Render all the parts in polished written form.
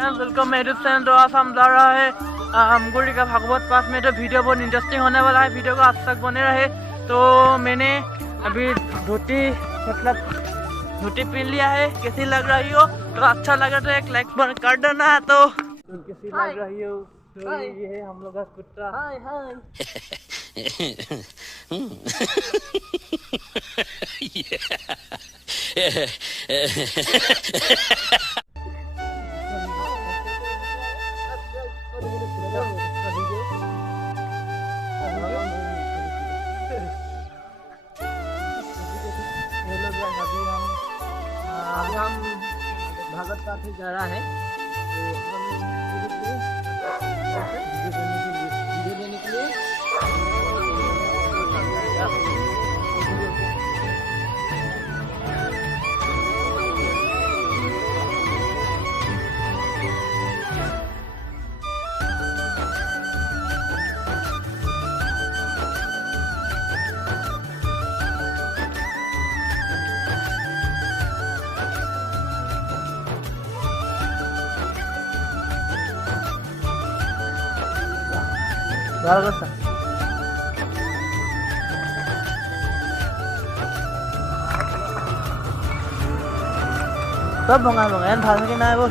Friends, welcome मेरे YouTube channel. तो आज हम जा रहा है गुड़ी का भागवत पास में। तो वीडियो बहुत इंटरेस्टिंग होने वाला है, वीडियो को आज तक बने रहे। तो मैंने अभी धोती पहन लिया है। कैसी लग रही हो? तो अच्छा लगे तो एक लाइक कर देना। तो कैसी लग रही हो? तो ये है हम लोग का कुत्ता। हाय हाय। अभी हम भागवत पाठ में जा रहा है। वीडियो देने के लिए सब मंगाएं भाग के ना है वो।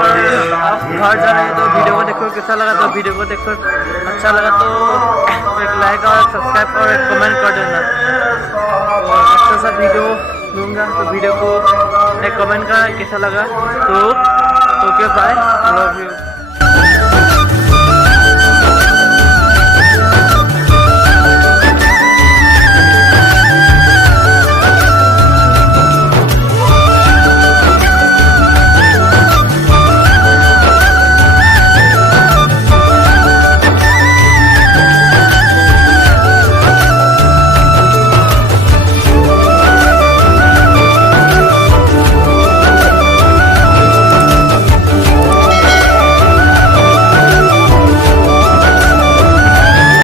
पर आप घर जा रहे हैं तो वीडियो को देखो कैसा लगा, तो वीडियो को देखो अच्छा लगा तो एक लाइक और सब्सक्राइब और एक कमेंट कर देना। तो अच्छा सा वीडियो दूंगा तो वीडियो को एक कमेंट करना कैसा लगा। तो ओके बाय, लव यू।